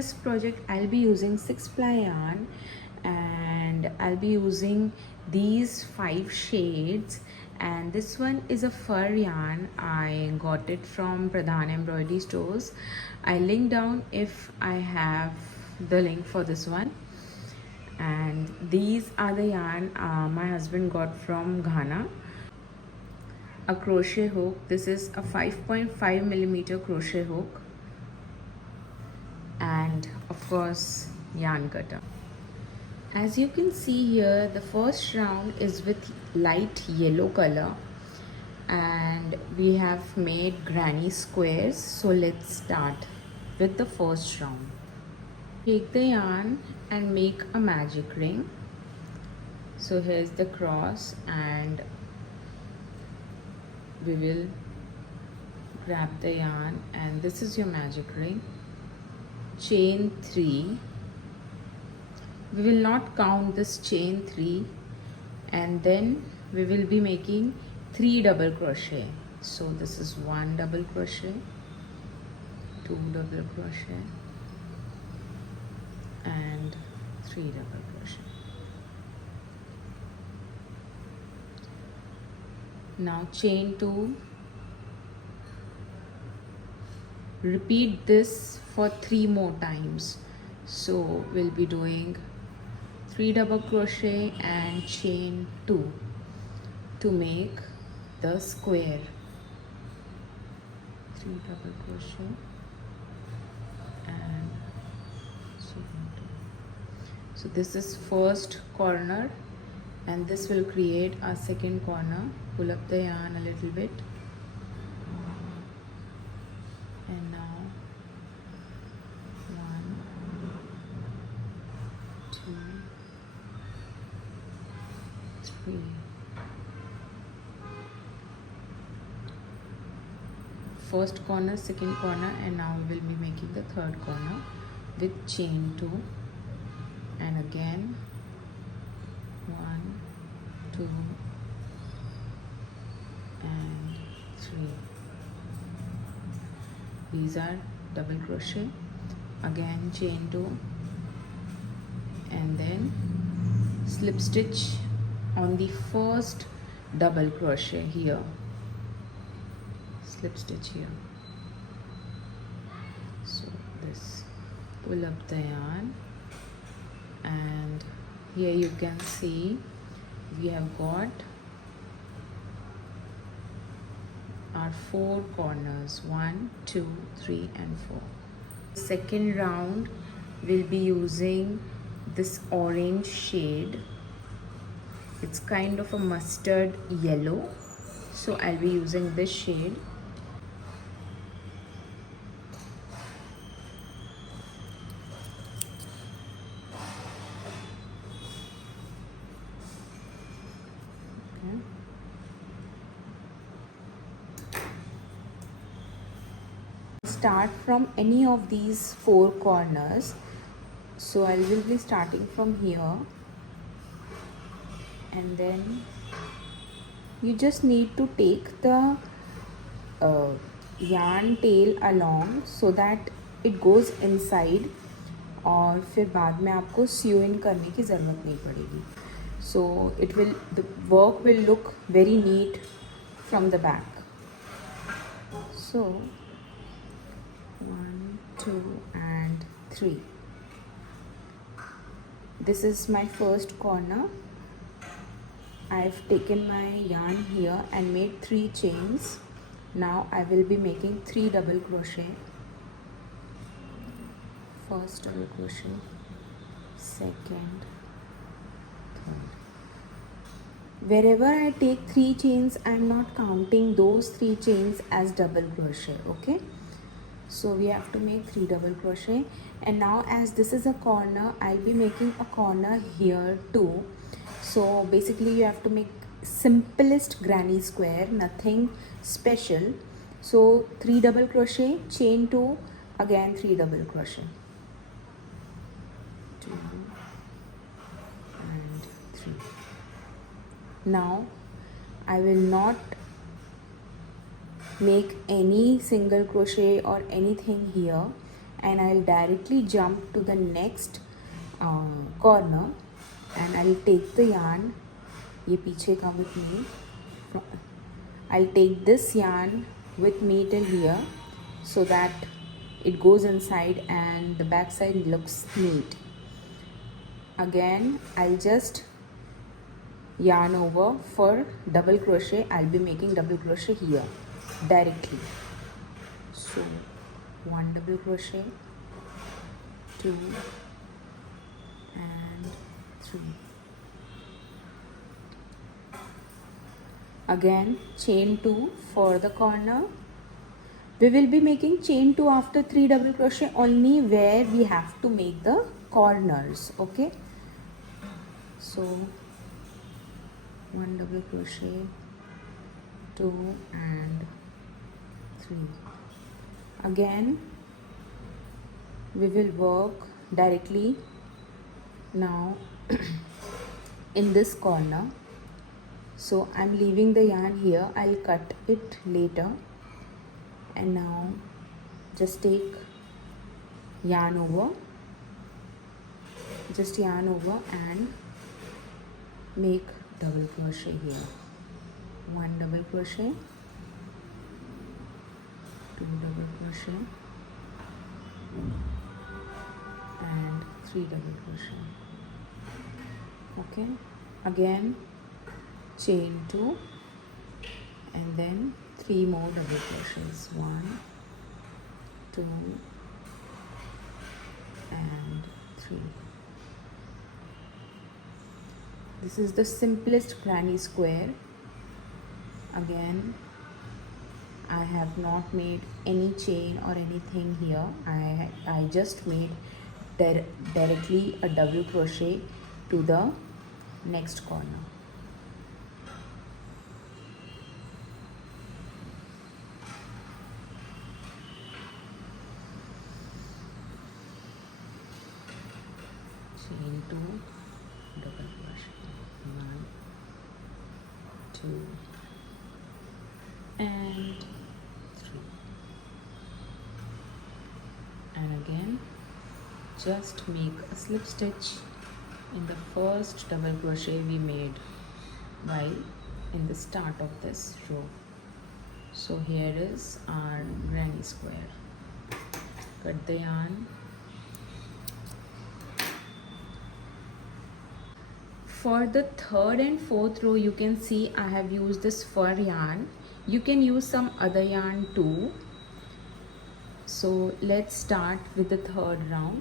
this project I'll be using 6-ply yarn, and I'll be using these 5 shades, and this one is a fur yarn. I got it from Pradhan Embroidery Stores. I link down if I have the link for this one. And these are the yarn my husband got from Ghana. A crochet hook. This is a 5.5 millimeter crochet hook, and of course yarn cutter. As you can see here, the first round is with light yellow color, and we have made granny squares. So let's start with the first round. Take the yarn and make a magic ring. So here's the cross, and we will grab the yarn, and this is your magic ring. Chain 3. We will not count this chain 3, and then we will be making 3 double crochet. So this is 1 double crochet, 2 double crochet, and 3 double crochet. Now chain 2. Repeat this for 3 more times. So we'll be doing 3 double crochet and chain 2 to make the square. 3 double crochet and chain 2. So this is first corner, and this will create a second corner. Pull up the yarn a little bit, and now 1, 2, 3. First corner, second corner, and now we will be making the third corner with chain 2, and again 1, 2, and 3. These are double crochet, again chain 2, and then slip stitch on the first double crochet here, slip stitch here. So this, pull up the yarn, and here you can see we have got our 4 corners, 1, 2, 3, and 4. Second round we'll be using this orange shade. It's kind of a mustard yellow, so I'll be using this shade. Start from any of these 4 corners. So I will be starting from here, and then you just need to take the yarn tail along so that it goes inside, और फिर बाद में आपको sew in करने की ज़रूरत नहीं पड़ेगी. So the work will look very neat from the back. So 1, 2, and 3. This is my first corner. I've taken my yarn here and made 3 chains. Now I will be making 3 double crochet. First double crochet, second, third. Wherever I take 3 chains, I'm not counting those 3 chains as double crochet, okay? So we have to make 3 double crochet, and now as this is a corner, I'll be making a corner here too. So basically you have to make simplest granny square, nothing special. So 3 double crochet, chain 2, again 3 double crochet, 2 and 3. Now I will not make any single crochet or anything here. and I'll directly jump to the next corner, and I'll take the yarn, ये पीछे का with me, I'll take this yarn with me till here so that it goes inside and the back side looks neat. Again, I'll just yarn over for double crochet. I'll be making double crochet here directly. So 1 double crochet, 2 and 3. Again chain 2 for the corner. We will be making chain 2 after 3 double crochet only where we have to make the corners. Okay, so 1 double crochet, 2 and 3. Again we will work directly now in this corner. So I'm leaving the yarn here, I'll cut it later. And now just take yarn over, just yarn over and make double crochet here. 1 double crochet, 2 double crochet and 3 double crochet. Okay, again chain 2 and then 3 more double crochets. 1, 2 and 3. This is the simplest granny square. Again, I have not made any chain or anything here. I just made directly a double crochet to the next corner. Chain 2, double crochet, 1, 2 and 3, and again just make a slip stitch in the first double crochet we made while in the start of this row. So here is our granny square. Cut the yarn. For the third and fourth row, you can see I have used this fur yarn. You can use some other yarn too. So let's start with the third round.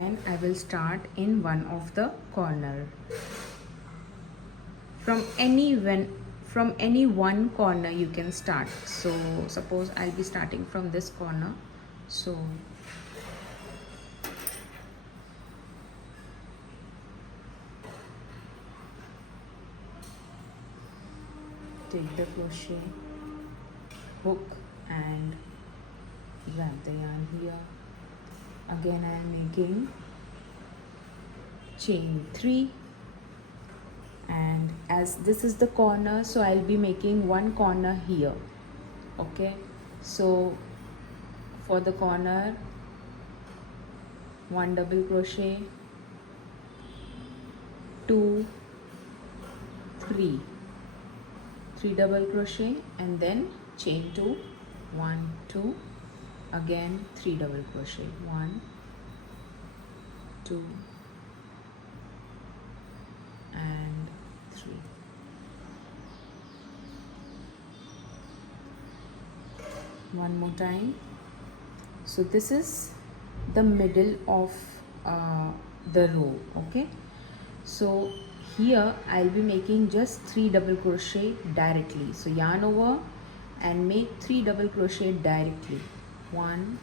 And I will start in one of the corner. From any one corner you can start. So suppose I'll be starting from this corner. So take the crochet hook and grab the yarn here. Again I am making chain 3, and as this is the corner, so I'll be making one corner here. Okay, so for the corner 1 double crochet, 2, 3 double crochet and then chain 2, 1, 2, again 3 double crochet, 1, 2 and 3. One more time. So this is the middle of the row. Okay, so here I'll be making just 3 double crochet directly. So yarn over and make 3 double crochet directly. 1,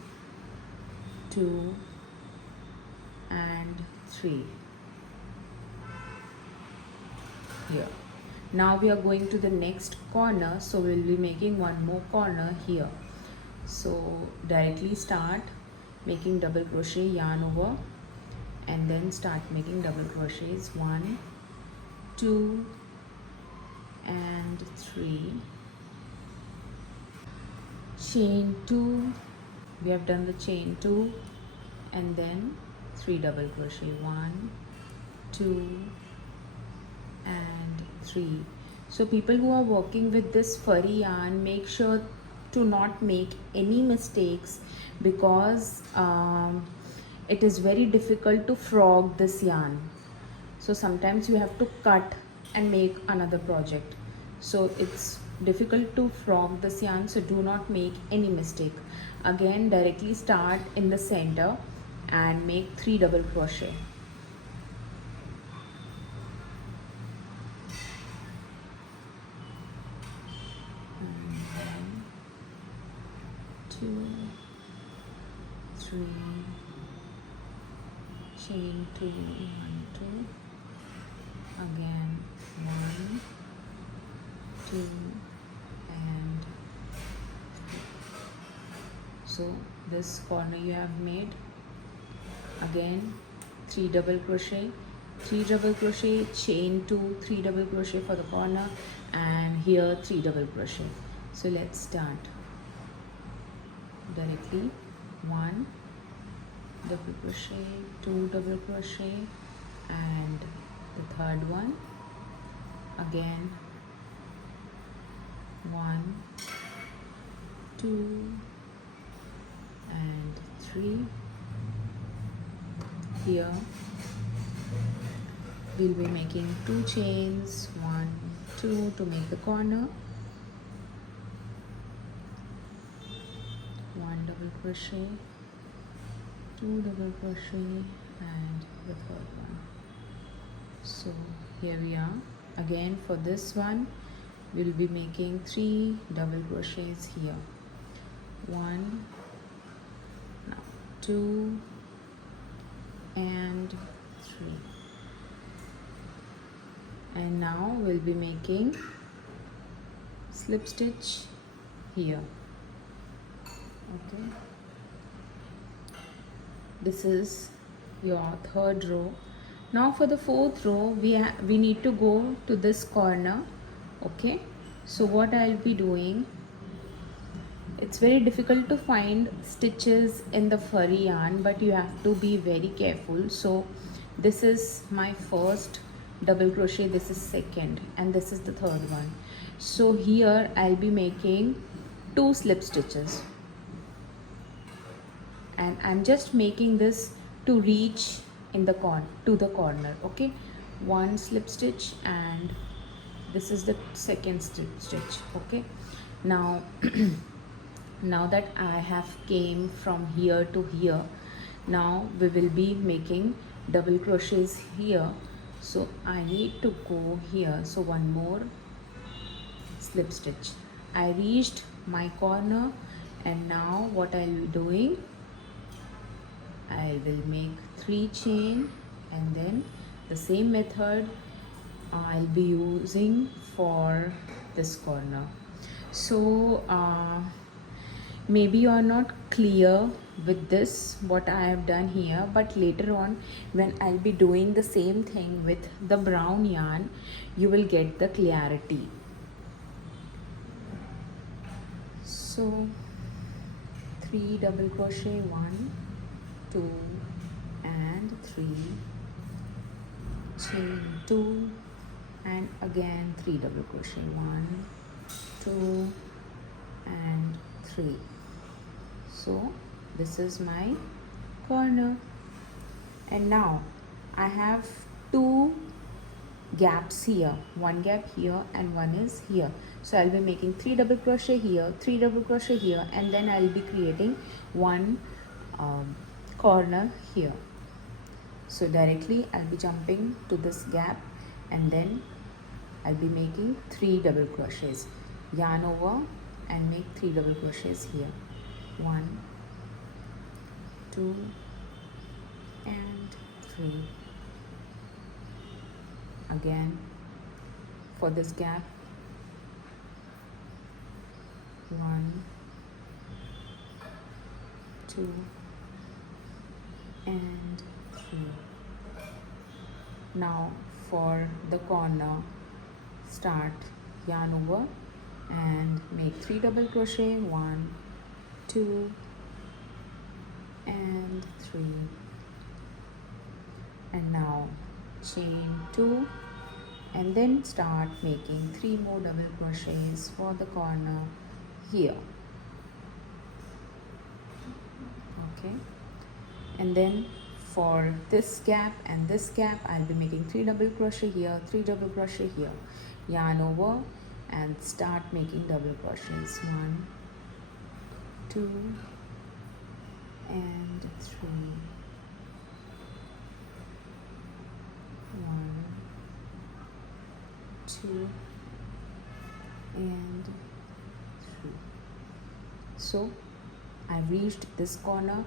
2 and 3 here. Now we are going to the next corner, so we'll be making one more corner here. So directly start making double crochet, yarn over and then start making double crochets. 1, 2 and 3, chain 2, we have done the chain 2, and then 3 double crochet, 1, 2 and 3. So people who are working with this furry yarn, make sure to not make any mistakes, because it is very difficult to frog this yarn. So sometimes you have to cut and make another project, so it's difficult to frog this yarn, so do not make any mistake. Again, directly start in the center and make 3 double crochet. And then 2, 3, chain 2, 1, 2, again 1, 2 and 3. So this corner you have made. Again 3 double crochet, 3 double crochet, chain 2, 3 double crochet for the corner, and here 3 double crochet. So let's start directly. 1 double crochet, 2 double crochet, and the third one again 1, 2 and 3. Here we'll be making 2 chains, 1, 2 to make the corner, 1 double crochet, 2 double crochet and the third one. So here we are. Again for this one we'll be making 3 double crochets here, 1, now 2 and 3, and now we'll be making slip stitch here. Okay, this is your third row. Now for the fourth row we need to go to this corner. Okay, so what I'll be doing, it's very difficult to find stitches in the furry yarn, but you have to be very careful. So this is my first double crochet, this is second, and this is the third one. So here I'll be making 2 slip stitches, and I'm just making this to reach in the corner. Okay, 1 slip stitch, and this is the second slip stitch. Okay, now now that I have came from here to here, now we will be making double crochets here. So I need to go here, so 1 more slip stitch. I reached my corner, and now what I'll be doing, I will make 3 chain, and then the same method I'll be using for this corner. So maybe you are not clear with this what I have done here, but later on when I'll be doing the same thing with the brown yarn, you will get the clarity. So 3 double crochet, 1, 2 and 3, chain 2, and again 3 double crochet, 1, 2 and 3. So this is my corner, and now I have 2 gaps here, 1 gap here and 1 is here. So I'll be making 3 double crochet here, 3 double crochet here, and then I'll be creating 1 corner here. So directly I'll be jumping to this gap, and then I'll be making 3 double crochets, yarn over and make 3 double crochets here, 1, 2 and 3. Again for this gap, 1, 2 and 3. Now for the corner, start yarn over and make 3 double crochet, 1, 2 and 3, and now chain 2 and then start making 3 more double crochets for the corner here. Okay, and then for this gap and this gap I'll be making 3 double crochet here, 3 double crochet here, yarn over and start making double crochets. 1, 2 and 3, 1, 2 and 3. So I reached this corner,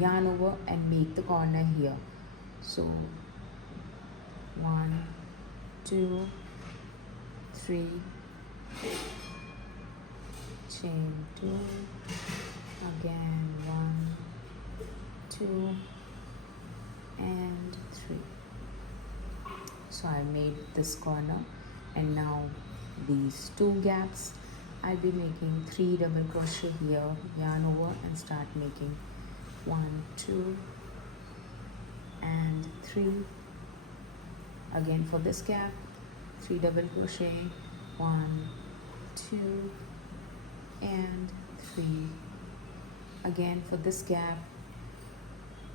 yarn over and make the corner here. So 1, 2, 3, chain 2, again 1, 2 and 3. So I made this corner, and now these 2 gaps I'll be making 3 double crochet here, yarn over and start making 1, 2 and 3. Again for this gap 3 double crochet, 1, 2 and 3. Again for this gap,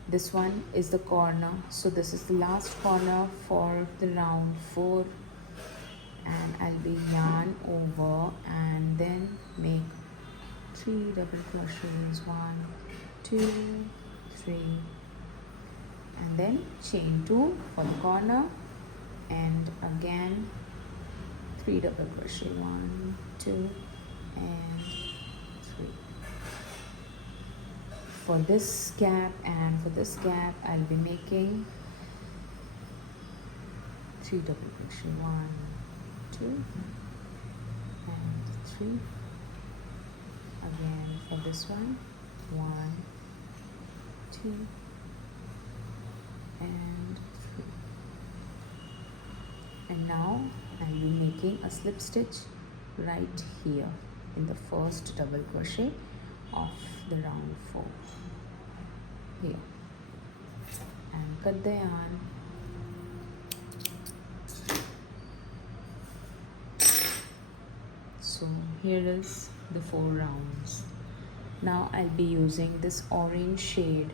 this one is the corner, so this is the last corner for the round 4, and I'll be yarn over and then make 3 double crochets, 1, 2, 3, and then chain 2 for the corner, and again 3 double crochet, 1, 2 and 3. For this gap and for this gap I'll be making 3 double crochet, 1, 2 and 3. Again for this one, 1, 2 and 3. And now I'll be making a slip stitch right here in the first double crochet of the round 4 here, and cut the yarn. So here is the 4 rounds. Now I'll be using this orange shade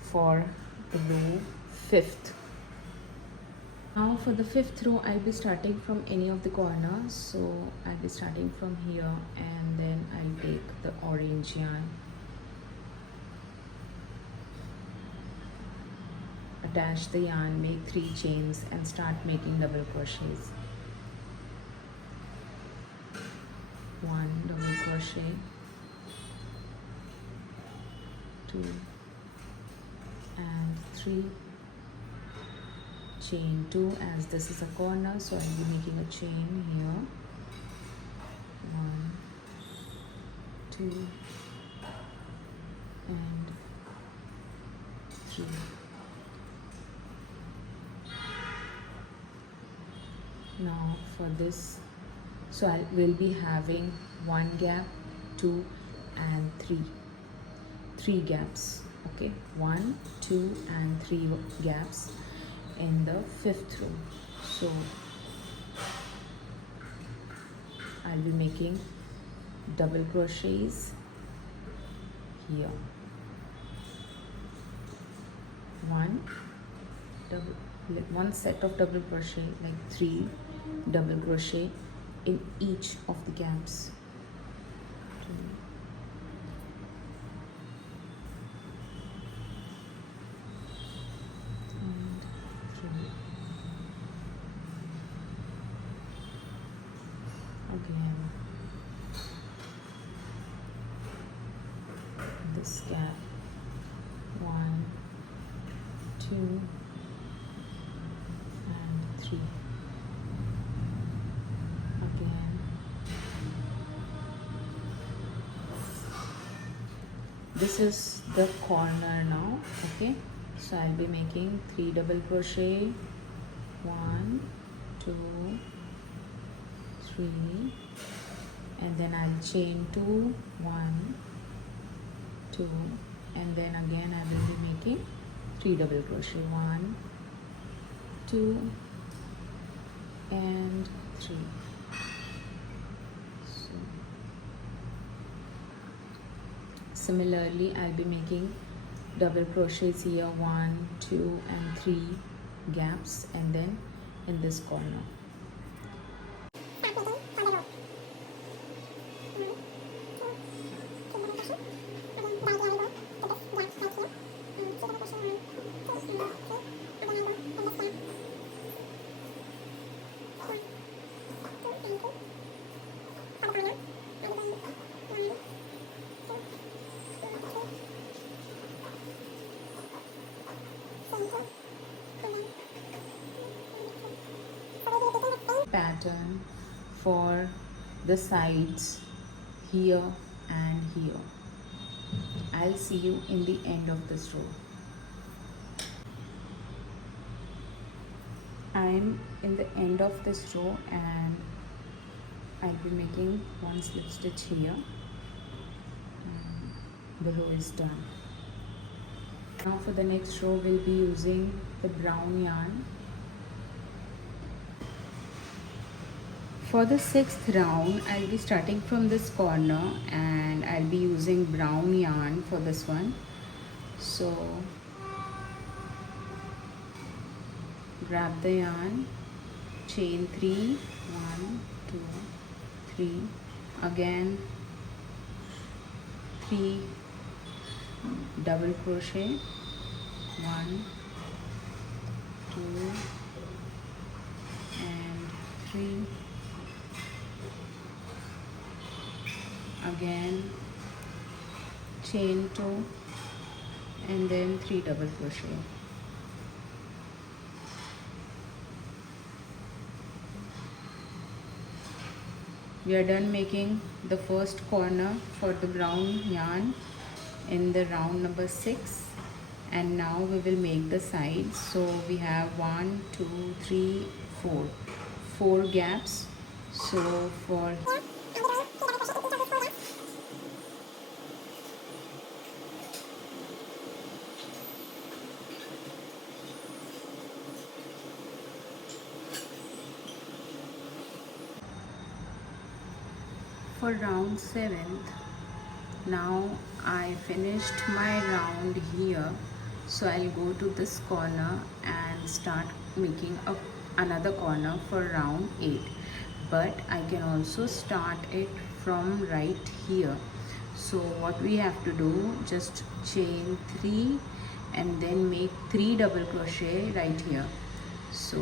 for the row 5th. Now for the 5th row I'll be starting from any of the corners, so I'll be starting from here and then I'll take the orange yarn, attach the yarn, make 3 chains and start making double crochets. 1 double crochet, 2 and 3, chain 2, as this is a corner, so I'll be making a chain here. 1, 2 and 3. Now for this, so I will be having 1 gap, 2 and 3. 3 gaps. Okay, 1, 2 and 3 gaps in the 5th row. So I'll be making double crochets here. 1 set of double crochet, like 3 double crochet in each of the gaps. 2 and 3. Again this gap, 1, 2 and 3. Again this is the corner now. Okay, so I'll be making 3 double crochet, 1, 2, 3, and then I'll chain 2, 1, 2, and then again I will be making 3 double crochet, 1, 2 and 3. So similarly I'll be making double crochets here, 1, 2 and 3 gaps, and then in this corner. Pattern for the sides here and here. I'll see you in the end of this row. I'm in the end of this row and I'll be making one slip stitch here. The row is done. Now for the next row we'll be using the brown yarn. For the 6th round, I'll be starting from this corner and I'll be using brown yarn for this one. So grab the yarn, chain 3, 1, 2, 3, again 3 double crochet, 1, 2 and 3, again chain 2 and then 3 double crochet. We are done making the first corner for the brown yarn in the round number 6, and now we will make the sides. So we have 1, 2, 3, 4 gaps. So for round 7th, now I finished my round here, so I'll go to this corner and start making another corner for round 8, but I can also start it from right here. So what we have to do, just chain 3 and then make 3 double crochet right here. So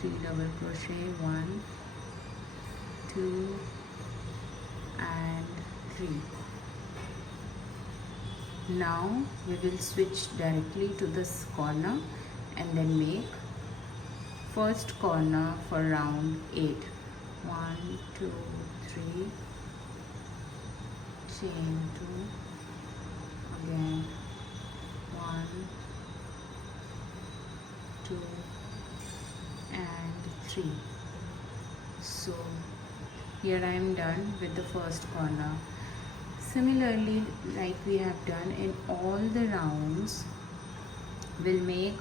3 double crochet, 1, 2 and 3. Now we will switch directly to this corner and then make first corner for round 8. 1, 2, 3, chain 2, again 1, 2 and 3. So here I am done with the first corner. Similarly, like we have done in all the rounds, we'll make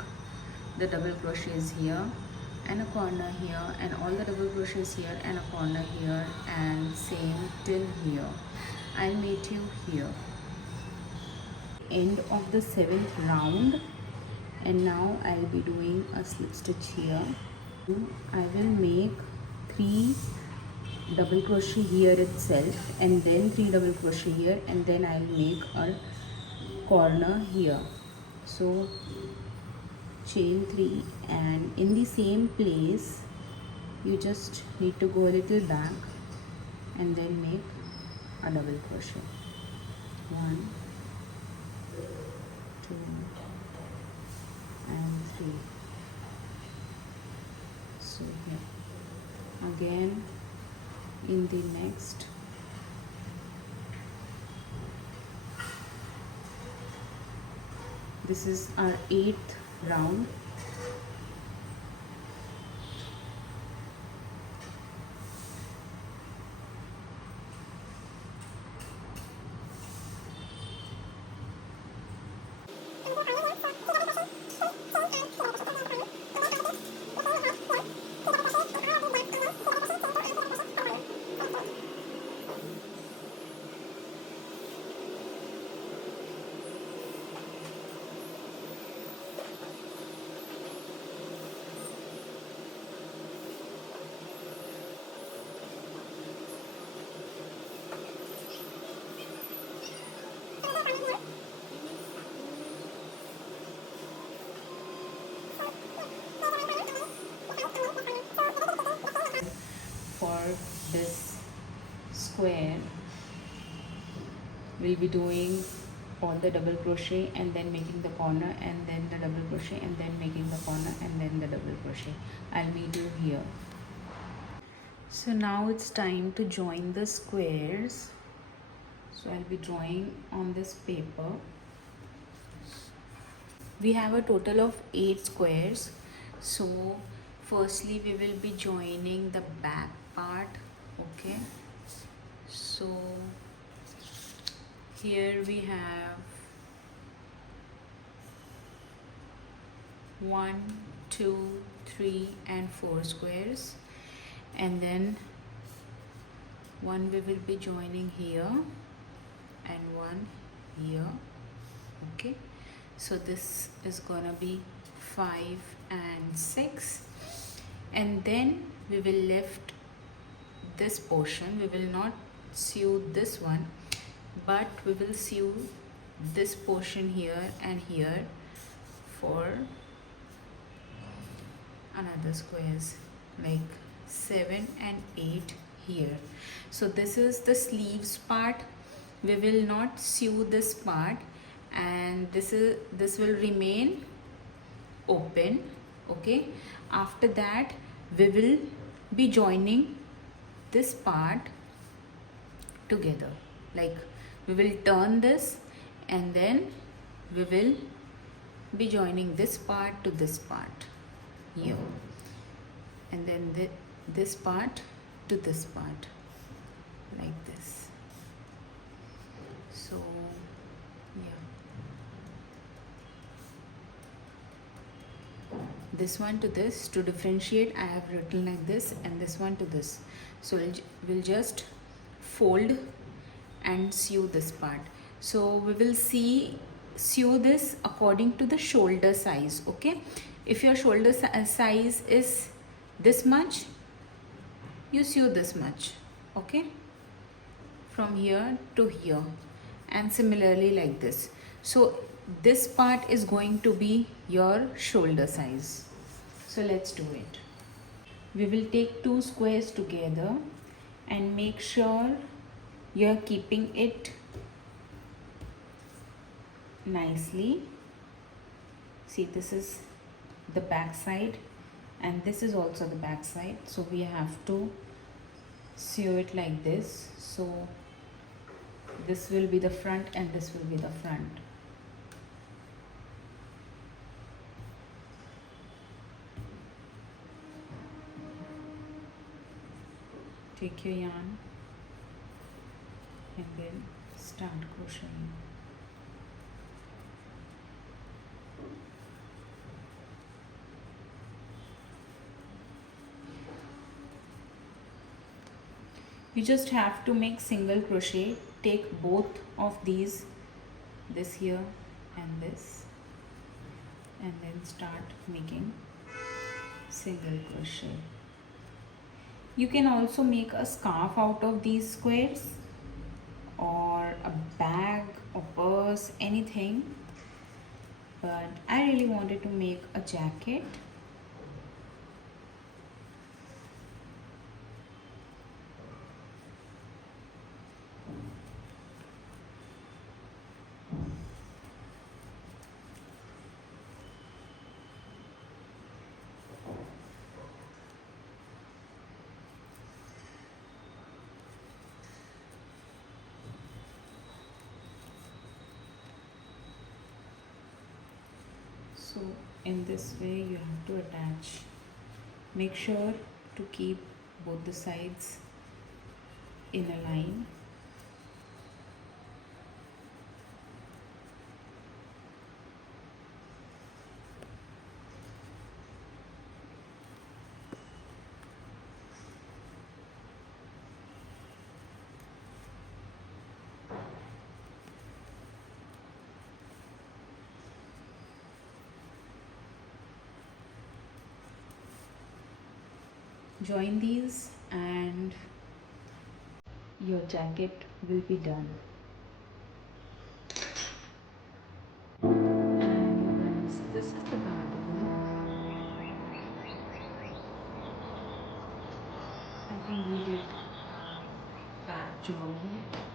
the double crochets here and a corner here, and all the double crochets here and a corner here, and same till here. I'll meet you here. End of the 7th round, and now I'll be doing a slip stitch here. I will make 3 double crochet here itself and then 3 double crochet here, and then I'll make a corner here. So chain 3, and in the same place you just need to go a little back and then make a double crochet. 1, 2 and 3. So here again in the next this is our 8th round. For this square we'll be doing all the double crochet and then making the corner and then the double crochet and then making the corner and then the double crochet. I'll meet you here. So now it's time to join the squares. So I'll be drawing on this paper. We have a total of 8 squares. So firstly we will be joining the back part. Okay, so here we have 1, 2, 3 and 4 squares, and then one we will be joining here and one here. Okay, so this is gonna be 5 and 6, and then we will lift this portion. We will not sew this one, but we will sew this portion here and here for another squares like 7 and 8 here. So this is the sleeves part. We will not sew this part, and this will remain open. Okay, after that we will be joining this part together. Like we will turn this and then we will be joining this part to this part here, and then this part to this part like this. So yeah, this one to this. To differentiate, I have written like this, and this one to this. So we'll just fold and sew this part. So we will sew this according to the shoulder size. Okay, if your shoulder size is this much, you sew this much. Okay, from here to here, and similarly like this. So this part is going to be your shoulder size. So let's do it. We will take 2 squares together and make sure you're keeping it nicely. See, this is the back side and this is also the back side, so we have to sew it like this. So this will be the front and this will be the front. Take your yarn and then start crocheting. You just have to make single crochet. Take both of these, this here and this, and then start making single crochet. You can also make a scarf out of these squares, or a bag or purse, anything, but I really wanted to make a jacket. So in this way you have to attach. Make sure to keep both the sides in a line. Join these and your jacket will be done. And this is the garden. think we did patchwork.